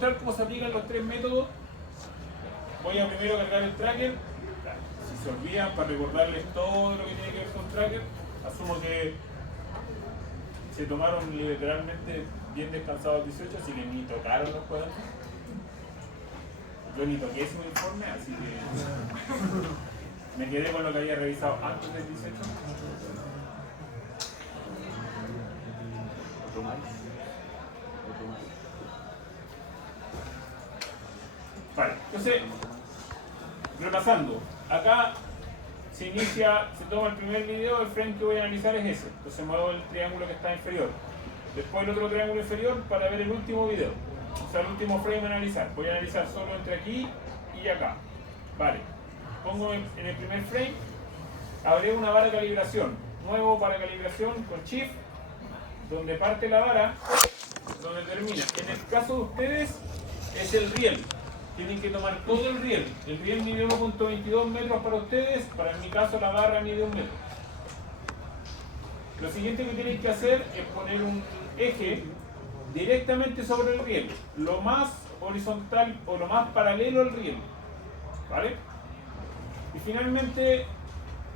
mostrar cómo se aplican los tres métodos. Voy a primero cargar el tracker. Si se olvidan, para recordarles todo lo que tiene que ver con tracker, asumo que se tomaron literalmente bien descansados 18, así que ni tocaron los cuadernos. Yo ni toqué ese informe, así que me quedé con lo que había revisado antes del 18. Vale, entonces, repasando, acá se inicia, se toma el primer video, el frame que voy a analizar es ese. Entonces muevo el triángulo que está inferior. Después el otro triángulo inferior para ver el último video. O sea, el último frame a analizar. Voy a analizar solo entre aquí y acá. Vale. Pongo en el primer frame, agrego una vara de calibración. Nuevo para calibración con Shift, donde parte la vara, donde termina. En el caso de ustedes, es el riel. Tienen que tomar todo el riel. El riel mide 1.22 metros para ustedes, para en mi caso la barra mide 1 metro. Lo siguiente que tienen que hacer es poner un eje directamente sobre el riel, lo más horizontal o lo más paralelo al riel, ¿vale? Y finalmente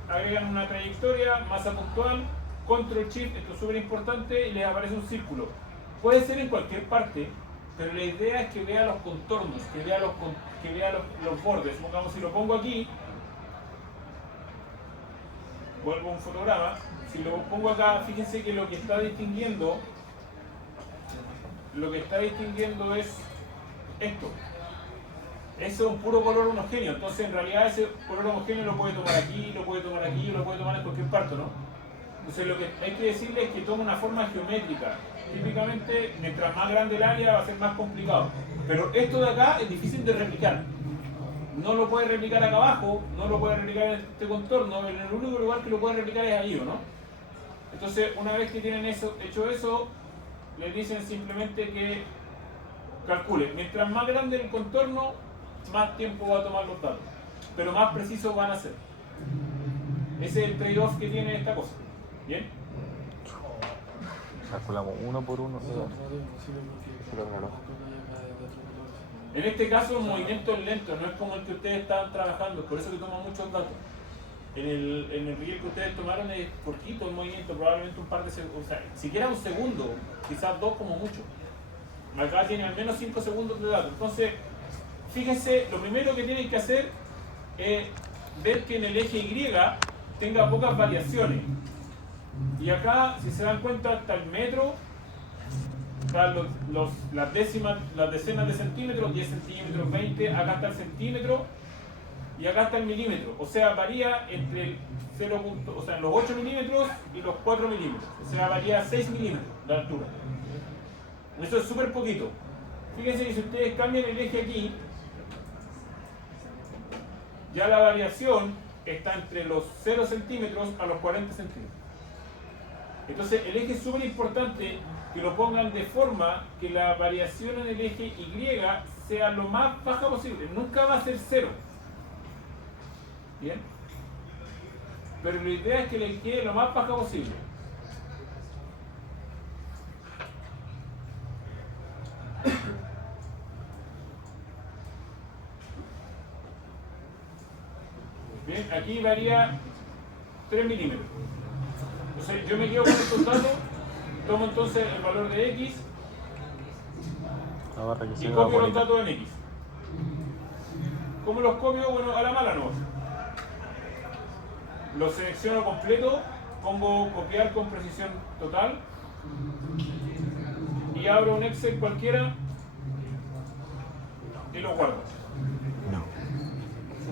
agregan una trayectoria, masa puntual, control shift, esto es súper importante, y les aparece un círculo. Puede ser en cualquier parte, pero la idea es que vea los contornos, que vea los bordes. Supongamos, si lo pongo aquí, vuelvo a un fotograma, si lo pongo acá, fíjense que lo que está distinguiendo es esto. Ese es un puro color homogéneo, entonces en realidad ese color homogéneo lo puede tomar aquí, lo puede tomar aquí, lo puede tomar en cualquier parte, ¿no? Entonces lo que hay que decirle es que toma una forma geométrica. Típicamente, mientras más grande el área va a ser más complicado. Pero esto de acá es difícil de replicar. No lo puede replicar acá abajo, no lo puede replicar en este contorno, en el único lugar que lo puede replicar es ahí, ¿no? Entonces, una vez que tienen hecho eso, les dicen simplemente que calculen. Mientras más grande el contorno, más tiempo va a tomar los datos. Pero más precisos van a ser. Ese es el trade-off que tiene esta cosa. ¿Bien? Calculamos uno por uno. En este caso el movimiento es lento, no es como el que ustedes estaban trabajando, por eso que toma muchos datos. En el riel que ustedes tomaron es cortito el movimiento, probablemente un par de segundos, o sea, siquiera un segundo, quizás 2 como mucho. Acá tiene al menos 5 segundos de datos. Entonces, fíjense, lo primero que tienen que hacer es ver que en el eje Y tenga pocas variaciones. Y acá, si se dan cuenta, está el metro, están las decenas de centímetros, 10 centímetros, 20, acá está el centímetro y acá está el milímetro. O sea, varía entre el 0. O sea, los 8 milímetros y los 4 milímetros. O sea, varía 6 milímetros de altura. Eso es súper poquito. Fíjense que si ustedes cambian el eje aquí, ya la variación está entre los 0 centímetros a los 40 centímetros. Entonces el eje es súper importante que lo pongan de forma que la variación en el eje Y sea lo más baja posible. Nunca va a ser 0. ¿Bien? Pero la idea es que le quede lo más baja posible. Bien, aquí varía 3 milímetros. Entonces yo me quedo con estos datos, tomo entonces el valor de X y copio los datos en X. ¿Cómo los copio? Bueno, a la mala no. Los selecciono completo, pongo copiar con precisión total y abro un Excel cualquiera y lo guardo.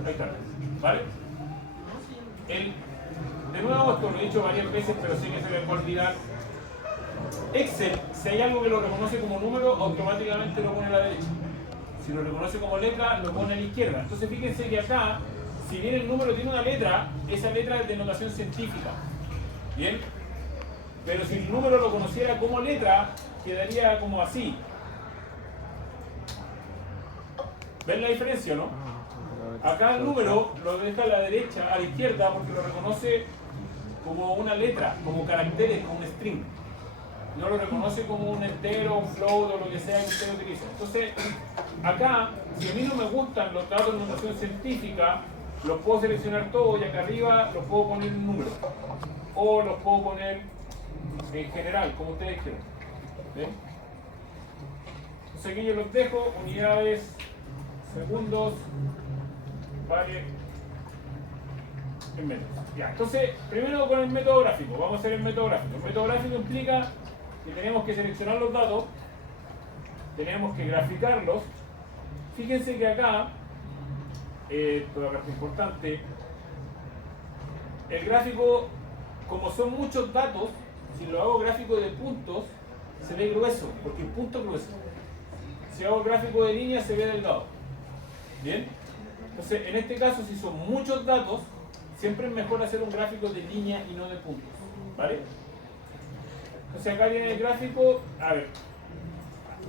Ahí está, ¿vale? De nuevo, esto lo he dicho varias veces, pero sé que se les va a olvidar. Excel, si hay algo que lo reconoce como número, automáticamente lo pone a la derecha. Si lo reconoce como letra, lo pone a la izquierda. Entonces fíjense que acá, si bien el número tiene una letra, esa letra es de notación científica. ¿Bien? Pero si el número lo conociera como letra, quedaría como así. ¿Ven la diferencia, no? Acá el número lo deja a la derecha, a la izquierda, porque lo reconoce como una letra, como caracteres, como un string. no lo reconoce como un entero, un float o lo que sea que usted utilice. Entonces, acá, si a mí no me gustan los datos de notación científica, los puedo seleccionar todos y acá arriba los puedo poner en número. O los puedo poner en general, como ustedes quieran. ¿Ven? Entonces aquí yo los dejo, unidades, segundos, vale, en metros. Ya, entonces, primero con el método gráfico, vamos a hacer el método gráfico. El método gráfico implica que tenemos que seleccionar los datos, tenemos que graficarlos. Fíjense que acá, toda parte importante, el gráfico, como son muchos datos, si lo hago gráfico de puntos, se ve grueso, porque el punto es grueso. Si hago gráfico de líneas, se ve delgado. ¿Bien? Entonces, en este caso, si son muchos datos, siempre es mejor hacer un gráfico de línea y no de puntos. ¿Vale? Entonces, acá viene el gráfico. A ver,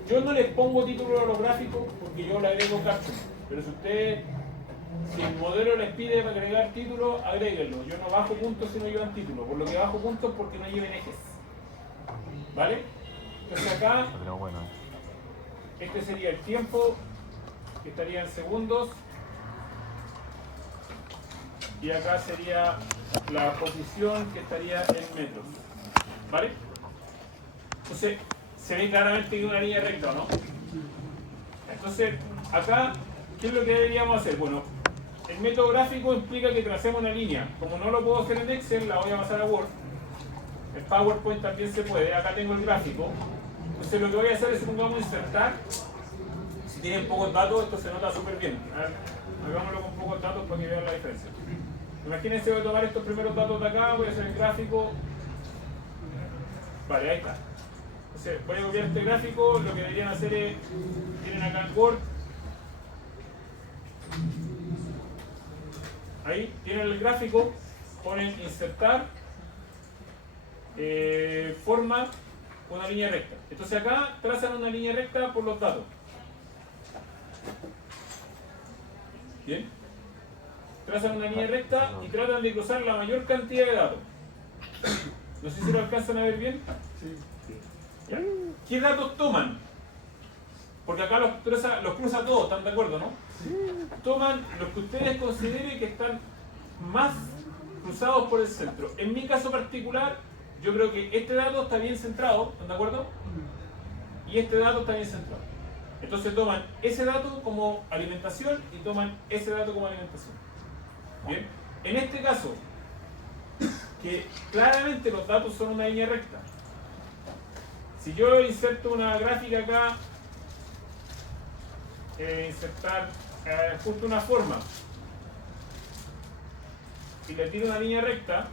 yo no les pongo título a los gráficos porque yo le agrego caption. Pero si el modelo les pide agregar título, agréguenlo. Yo no bajo puntos si no llevan título. Por lo que bajo puntos porque no lleven ejes. ¿Vale? Entonces acá, este sería el tiempo, que estaría en segundos. Y acá sería la posición, que estaría en metros. ¿Vale? Entonces, se ve claramente que es una línea recta, ¿no? Entonces, acá, ¿qué es lo que deberíamos hacer? Bueno, el método gráfico implica que tracemos una línea. Como no lo puedo hacer en Excel, la voy a pasar a Word. En PowerPoint también se puede. Acá tengo el gráfico. Entonces, lo que voy a hacer es, supongamos, insertar. Si tienen pocos datos, esto se nota súper bien. A ver, hagámoslo con pocos datos para que vean la diferencia. Imagínense, voy a tomar estos primeros datos de acá, voy a hacer el gráfico. Vale, ahí está. Entonces, voy a copiar este gráfico. Lo que deberían hacer es, tienen acá en Word, ahí tienen el gráfico, ponen insertar, forma, una línea recta. Entonces acá trazan una línea recta por los datos. Bien. Trazan una línea recta y tratan de cruzar la mayor cantidad de datos. No sé si lo alcanzan a ver bien. ¿Ya? ¿Qué datos toman? Porque acá los cruza todos, ¿están de acuerdo, no? Toman los que ustedes consideren que están más cruzados por el centro. En mi caso particular, yo creo que este dato está bien centrado, ¿están de acuerdo? Y este dato está bien centrado. Entonces toman ese dato como alimentación y toman ese dato como alimentación. Bien, en este caso, que claramente los datos son una línea recta. Si yo inserto una gráfica acá, insertar justo una forma y le tiro una línea recta,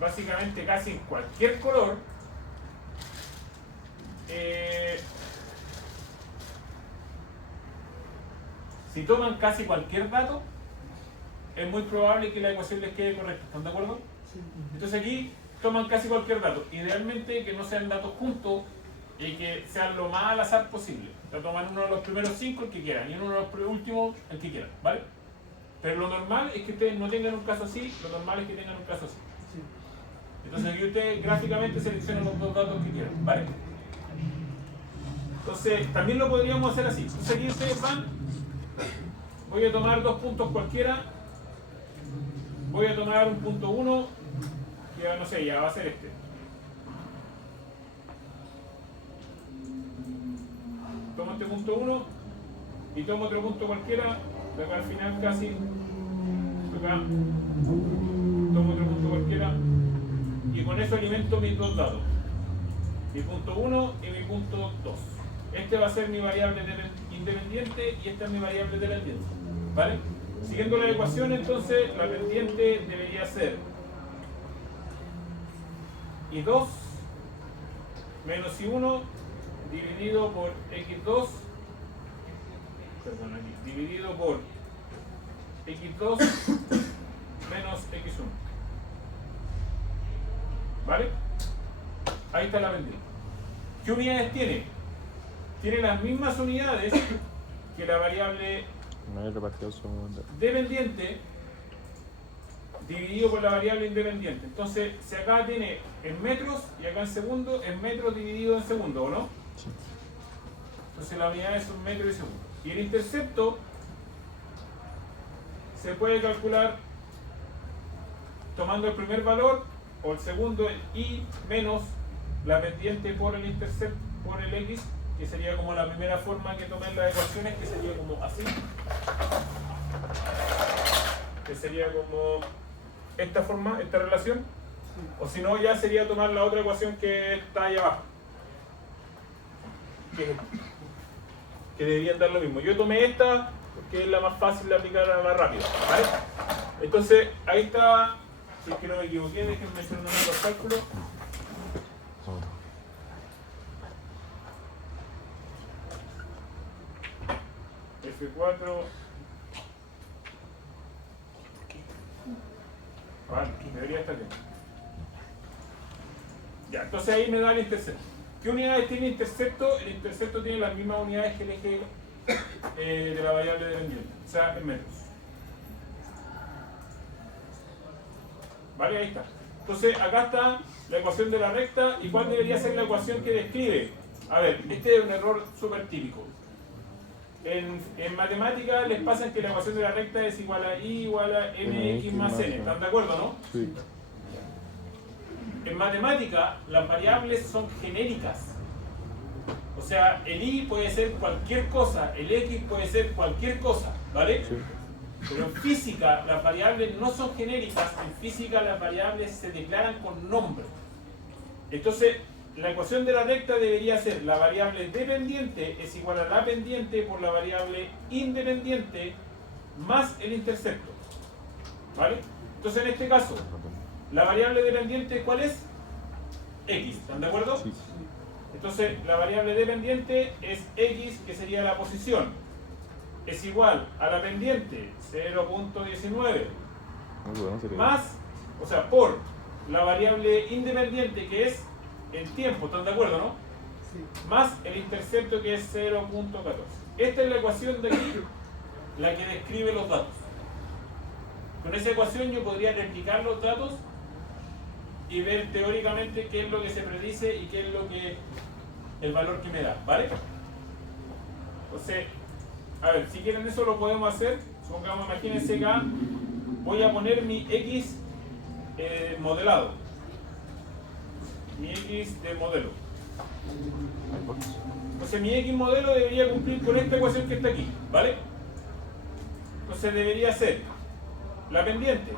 básicamente casi en cualquier color, si toman casi cualquier dato, es muy probable que la ecuación les quede correcta. ¿Están de acuerdo? Sí. Entonces aquí toman casi cualquier dato. Idealmente que no sean datos juntos y que sean lo más al azar posible. O sea, toman uno de los primeros 5 el que quieran y uno de los últimos el que quieran, ¿vale? Pero lo normal es que ustedes no tengan un caso así, lo normal es que tengan un caso así. Sí. Entonces aquí ustedes gráficamente seleccionan los dos datos que quieran, ¿vale? Entonces también lo podríamos hacer así. Entonces aquí ustedes van, voy a tomar dos puntos cualquiera, voy a tomar un punto 1, que no sé, ya va a ser este. Tomo este punto 1 y tomo otro punto cualquiera, de acá al final casi, acá, tomo otro punto cualquiera y con eso alimento mis dos datos, mi punto 1 y mi punto 2. Este va a ser mi variable independiente y esta es mi variable dependiente, ¿vale? Siguiendo la ecuación, entonces, la pendiente debería ser I2 menos I1 dividido por X2, perdón, aquí, dividido por X2 menos X1. ¿Vale? Ahí está la pendiente. ¿Qué unidades tiene? Tiene las mismas unidades que la variable dependiente, dividido por la variable independiente. Entonces, si acá tiene en metros y acá en segundos, en metros dividido en segundos, ¿o no? Sí. Entonces la unidad es un metro y segundo. Y el intercepto se puede calcular tomando el primer valor o el segundo, el y menos la pendiente por el intercepto por el x, que sería como la primera forma que tomé en las ecuaciones, que sería como así, que sería como esta forma, esta relación, o si no ya sería tomar la otra ecuación que está ahí abajo, que deberían dar lo mismo. Yo tomé esta porque es la más fácil de aplicar a la rápida, ¿vale? Entonces ahí está, si es que no me equivoqué, déjenme hacer unos otros cálculos. F4. Vale, debería estar bien. Ya, entonces ahí me da el intercepto. ¿Qué unidades tiene el intercepto? El intercepto tiene las mismas unidades que el eje de la variable dependiente, o sea, en metros. Vale, ahí está. Entonces acá está la ecuación de la recta. ¿Y cuál debería ser la ecuación que describe? A ver, este es un error súper típico. En matemáticas les pasa que la ecuación de la recta es igual a y igual a mx más n. ¿Están de acuerdo, no? Sí. En matemática las variables son genéricas. O sea, el y puede ser cualquier cosa, el x puede ser cualquier cosa, ¿vale? Sí. Pero en física las variables no son genéricas, en física las variables se declaran con nombre. Entonces, la ecuación de la recta debería ser la variable dependiente es igual a la pendiente por la variable independiente más el intercepto. ¿Vale? Entonces, en este caso, la variable dependiente, ¿cuál es? X, ¿están de acuerdo? Sí. Entonces, la variable dependiente es X, que sería la posición. Es igual a la pendiente 0.19 más, o sea, por la variable independiente que es el tiempo, ¿están de acuerdo, no? Sí. Más el intercepto que es 0.14. Esta es la ecuación de aquí, la que describe los datos. Con esa ecuación yo podría replicar los datos y ver teóricamente qué es lo que se predice y qué es lo que el valor que me da, ¿vale? Entonces, a ver, si quieren eso lo podemos hacer. Supongamos, imagínense acá, voy a poner mi X modelado. Mi X de modelo. Entonces mi X modelo debería cumplir con esta ecuación que está aquí, ¿vale? Entonces debería ser la pendiente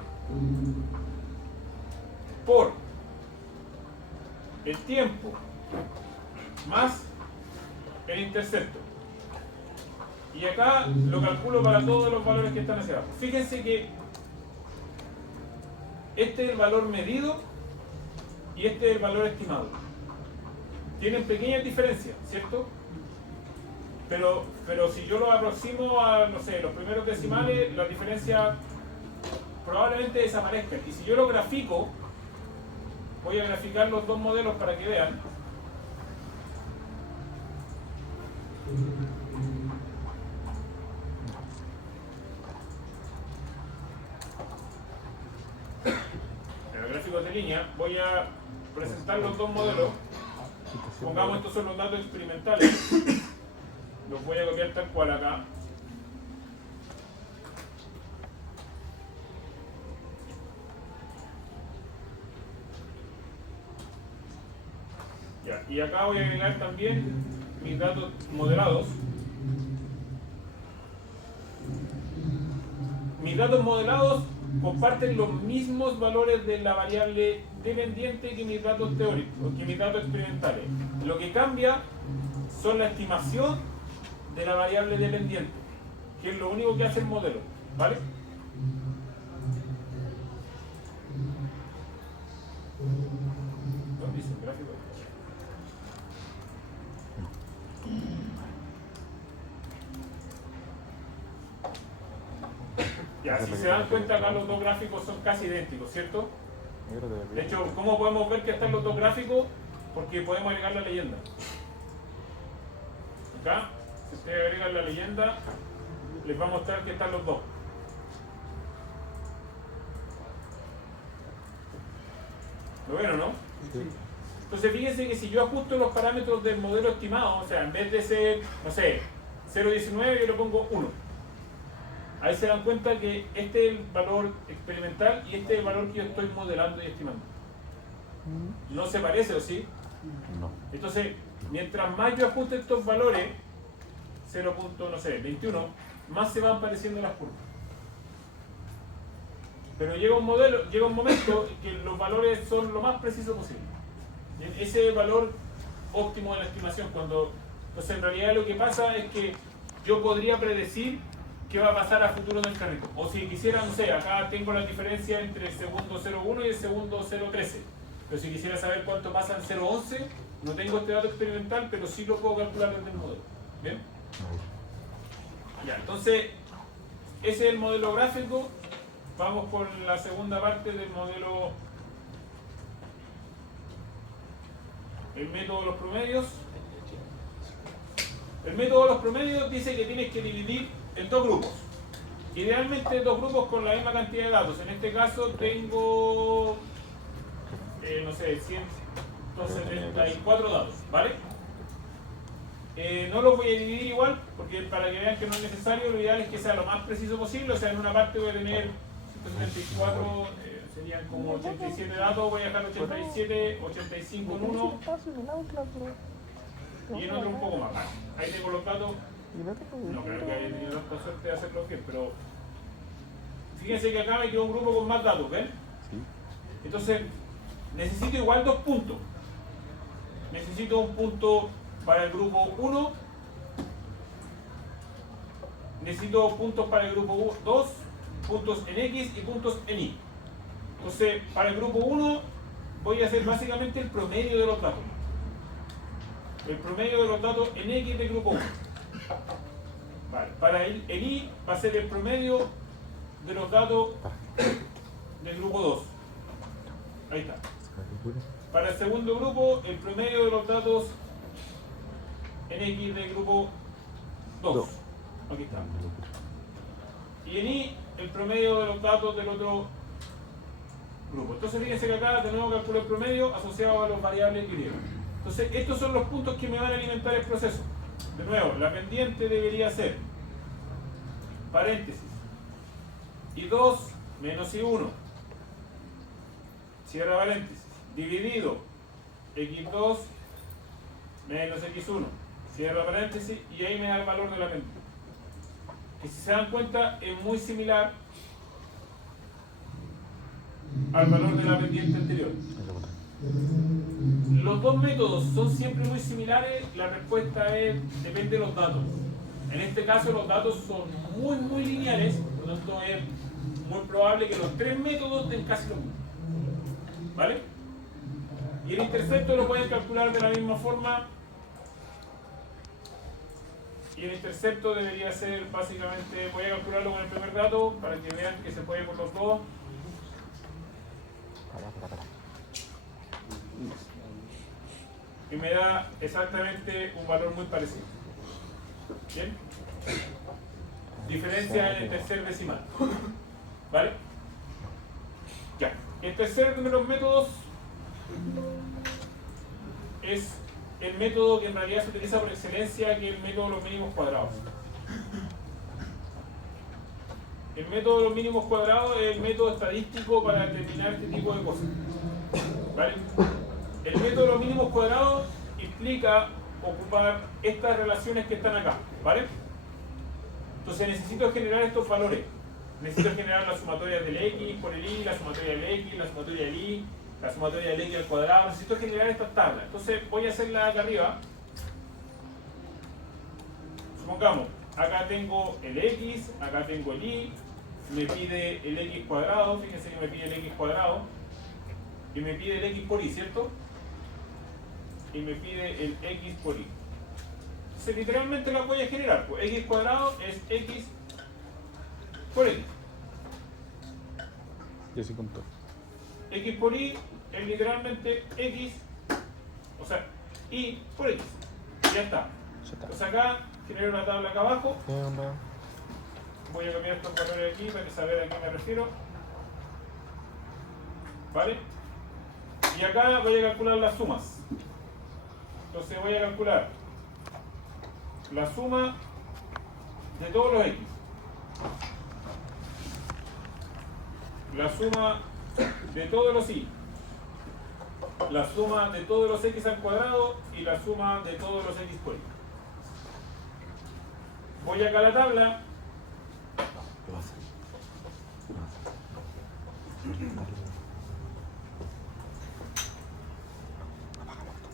por el tiempo más el intercepto. Y acá lo calculo para todos los valores que están hacia abajo. Fíjense que este es el valor medido y este es el valor estimado. Tienen pequeñas diferencias, ¿cierto? Pero si yo lo aproximo a, no sé, los primeros decimales, las diferencias probablemente desaparezcan. Y si yo lo grafico, voy a graficar los dos modelos para que vean. En el gráfico de línea voy a presentar los dos modelos. Pongamos, estos son los datos experimentales. Los voy a copiar tal cual acá. Ya, y acá voy a agregar también mis datos modelados. Mis datos modelados comparten los mismos valores de la variable dependiente que mis datos teóricos, que mis datos experimentales. Lo que cambia son la estimación de la variable dependiente, que es lo único que hace el modelo, ¿vale? ¿Dónde dice el gráfico? Ya, si se dan cuenta acá los dos gráficos son casi idénticos, ¿cierto? De hecho, ¿cómo podemos ver que están los dos gráficos? Porque podemos agregar la leyenda. Acá, si ustedes agregan la leyenda, les va a mostrar que están los dos. ¿Lo ven o no? Sí. Entonces fíjense que si yo ajusto los parámetros del modelo estimado, o sea, en vez de ser, no sé, 0,19 yo le pongo 1. Ahí se dan cuenta que este es el valor experimental y este es el valor que yo estoy modelando y estimando. ¿No se parece o sí? No. Entonces, mientras más yo ajuste estos valores, 0.21, más se van pareciendo las curvas. Pero llega un momento en que los valores son lo más precisos posible. Ese es el valor óptimo de la estimación. Entonces, en realidad lo que pasa es que yo podría predecir qué va a pasar a futuro en el carrito. O si quisiera, no sé, acá tengo la diferencia entre el segundo 0.1 y el segundo 0.13. Pero si quisiera saber cuánto pasa en 0.11, no tengo este dato experimental, pero sí lo puedo calcular desde el modelo. ¿Bien? Ya, entonces, ese es el modelo gráfico. Vamos por la segunda parte del modelo, el método de los promedios. El método de los promedios dice que tienes que dividir en dos grupos. Idealmente dos grupos con la misma cantidad de datos. En este caso tengo, no sé, 174 datos, ¿vale? No los voy a dividir igual, porque para que vean que no es necesario, lo ideal es que sea lo más preciso posible. O sea, en una parte voy a tener 174, serían como 87 datos, voy a dejar 87, 85 en uno, y en otro un poco más. Ahí tengo los datos. No creo que haya tenido tanta suerte de hacerlo bien, pero fíjense que acá me quedó un grupo con más datos, ¿ven? Entonces, necesito igual dos puntos. Necesito un punto para el grupo 1, necesito puntos para el grupo 2, puntos en X y puntos en Y. Entonces, para el grupo 1 voy a hacer básicamente el promedio de los datos. El promedio de los datos en X del grupo 1. Vale. Para el Y va a ser el promedio de los datos del grupo 2. Ahí está. Para el segundo grupo, el promedio de los datos en X del grupo 2. Aquí está. Y en Y, el promedio de los datos del otro grupo. Entonces fíjense que acá de nuevo calculo el promedio asociado a los variables Y. Entonces estos son los puntos que me van a alimentar el proceso. De nuevo, la pendiente debería ser paréntesis Y2 menos Y1, cierra paréntesis, dividido X2 menos X1, cierra paréntesis, y ahí me da el valor de la pendiente. Que si se dan cuenta es muy similar al valor de la pendiente anterior. Los dos métodos son siempre muy similares, la respuesta es depende de los datos. En este caso los datos son muy lineales, por lo tanto es muy probable que los tres métodos den casi lo mismo. ¿Vale? Y el intercepto lo pueden calcular de la misma forma. Y el intercepto debería ser básicamente, voy a calcularlo con el primer dato para que vean que se puede con los dos. Y me da exactamente un valor muy parecido. ¿Bien? Diferencia en el tercer decimal. ¿Vale? Ya. El tercer de los métodos es el método que en realidad se utiliza por excelencia, que es el método de los mínimos cuadrados. El método de los mínimos cuadrados es el método estadístico para determinar este tipo de cosas. ¿Vale? El método de los mínimos cuadrados implica ocupar estas relaciones que están acá, ¿vale? Entonces necesito generar estos valores. Necesito generar la sumatoria del X por el Y, la sumatoria del X, la sumatoria del Y, la sumatoria del X al cuadrado. Necesito generar estas tablas. Entonces voy a hacerla acá arriba. Supongamos, acá tengo el X, acá tengo el Y, me pide el X cuadrado, fíjense que me pide el X cuadrado, y me pide el X por Y, ¿cierto? Y me pide el X por Y. Entonces literalmente la voy a generar, pues X cuadrado es X por X. Y así con todo. X por Y es literalmente X, o sea, Y por X. Ya está. Entonces acá genero una tabla acá abajo. Voy a cambiar estos valores aquí para saber a qué me refiero. ¿Vale? Y acá voy a calcular las sumas. Entonces voy a calcular la suma de todos los x. La suma de todos los y. La suma de todos los x al cuadrado y la suma de todos los x por y. Voy acá a la tabla.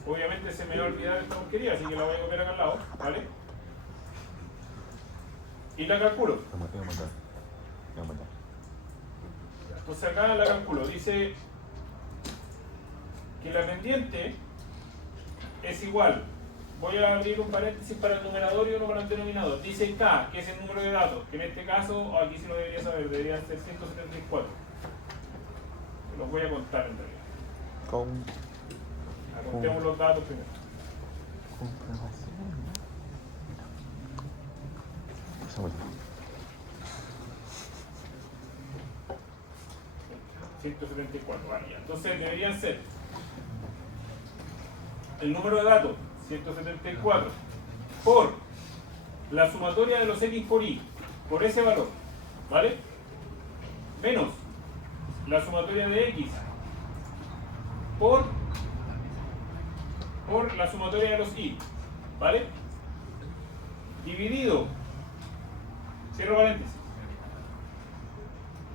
Obviamente se me va a olvidar esta porquería, así que la voy a copiar acá al lado, ¿vale? Y la calculo. Entonces acá la calculo. Dice que la pendiente es igual. Voy a abrir un paréntesis para el numerador y uno para el denominador. Dice K, que es el número de datos, que en este caso, aquí sí lo debería saber, debería ser 174. Los voy a contar en realidad. Contemos los datos primero. 174, vale, ya. Entonces deberían ser el número de datos 174 por la sumatoria de los x por y, por ese valor, ¿vale? Menos la sumatoria de x por la sumatoria de los y, ¿vale? Dividido, cierro paréntesis,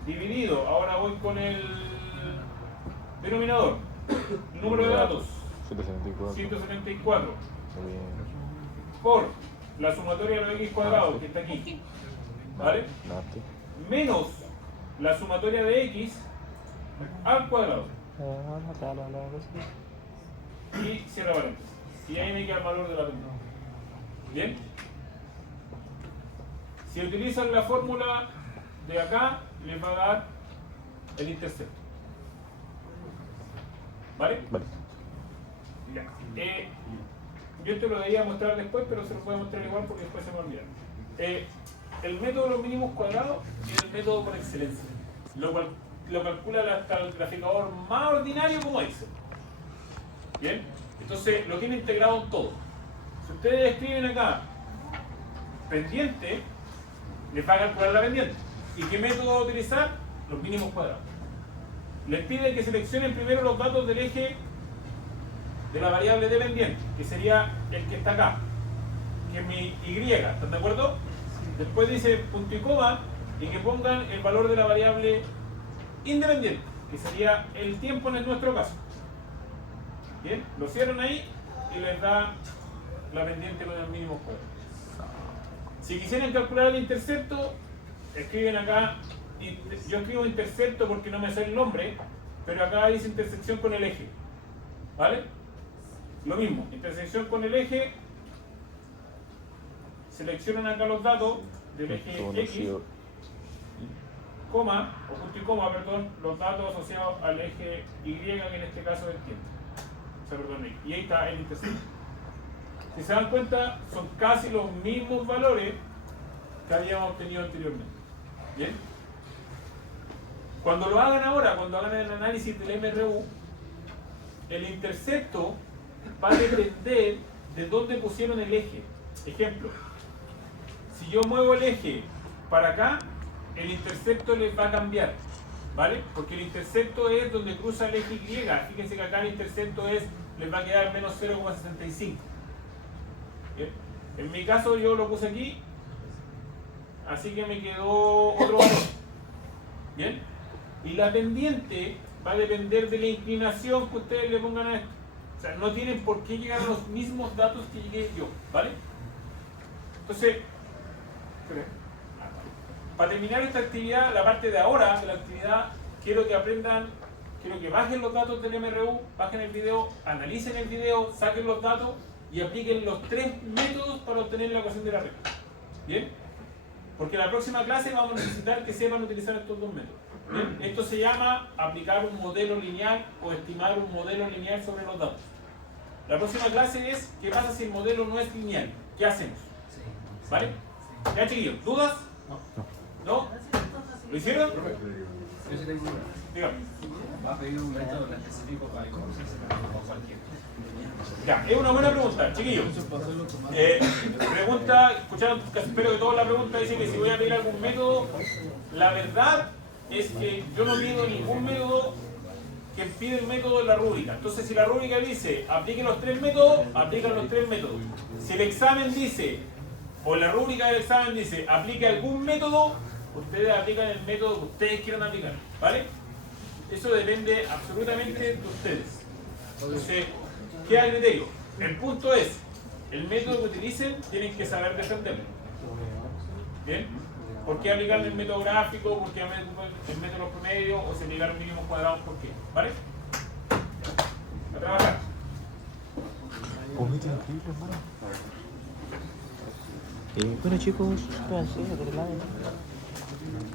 dividido, ahora voy con el denominador, número de datos 174 por la sumatoria de los x cuadrados, que está aquí, ¿vale? Menos la sumatoria de x al cuadrado. Y cierra paréntesis. Y ahí me queda el valor de la pendiente. ¿Bien? Si utilizan la fórmula de acá, les va a dar el intercepto. ¿Vale? Vale. Ya. Yo te lo debía mostrar después, pero se lo voy a mostrar igual porque después se me olvida. El método de los mínimos cuadrados es el método por excelencia. Lo calcula hasta el graficador más ordinario como Excel. ¿Bien? Entonces lo tiene integrado en todo. Si ustedes escriben acá pendiente, les va a calcular la pendiente. ¿Y qué método va a utilizar? Los mínimos cuadrados. Les pide que seleccionen primero los datos del eje de la variable dependiente, que sería el que está acá, que es mi y, ¿están de acuerdo? Después dice punto y coma y que pongan el valor de la variable independiente, que sería el tiempo en nuestro caso. Bien, lo cierran ahí y les da la pendiente con el mínimo cuadrado. Si quisieran calcular el intercepto, escriben acá, yo escribo intercepto porque no me sé el nombre, pero acá dice intersección con el eje, ¿vale? Lo mismo, intersección con el eje, seleccionan acá los datos del eje X, coma, o punto y coma, perdón, los datos asociados al eje Y, que en este caso es el tiempo. O sea, perdón, y ahí está el intercepto. Si se dan cuenta, son casi los mismos valores que habíamos obtenido anteriormente. ¿Bien? Cuando lo hagan ahora, cuando hagan el análisis del MRU, el intercepto va a depender de dónde pusieron el eje. Ejemplo, si yo muevo el eje para acá, el intercepto les va a cambiar, ¿vale? Porque el intercepto es donde cruza el eje Y. Fíjense que acá el intercepto les va a quedar menos 0,65. En mi caso yo lo puse aquí, así que me quedó otro valor. ¿Bien? Y la pendiente va a depender de la inclinación que ustedes le pongan a esto. O sea, no tienen por qué llegar a los mismos datos que llegué yo, ¿vale? Entonces, para terminar esta actividad, la parte de ahora de la actividad, quiero que aprendan, quiero que bajen los datos del MRU, bajen el video, analicen el video, saquen los datos y apliquen los 3 métodos para obtener la ecuación de la regla. ¿Bien? Porque en la próxima clase vamos a necesitar que sepan utilizar estos 2 métodos. ¿Bien? Esto se llama aplicar un modelo lineal o estimar un modelo lineal sobre los datos. La próxima clase es ¿qué pasa si el modelo no es lineal? ¿Qué hacemos? ¿Vale? ¿Ya, chiquillos? ¿Dudas? No. ¿No? ¿Lo hicieron? Dígame. Va a pedir un método específico para el concepto o cualquier. Ya, es una buena pregunta, chiquillos. Pregunta, escucharon, espero que todos la pregunta dice que si voy a pedir algún método, la verdad es que yo no pido ningún método que pide el método de la rúbrica. Entonces, si la rúbrica dice apliquen los 3 métodos, aplican los 3 métodos. Si el examen dice, o la rúbrica del examen dice aplique algún método, ustedes aplican el método que ustedes quieran aplicar, ¿vale? Eso depende absolutamente de ustedes. Entonces, ¿qué hay criterio? El punto es, el método que utilicen tienen que saber defenderlo. ¿Bien? ¿Por qué aplicar el método gráfico? ¿Por qué el método promedio? ¿O si aplicar mínimos cuadrados? ¿Por qué? ¿Vale? A trabajar. Bueno chicos, suscríbanse, dale like.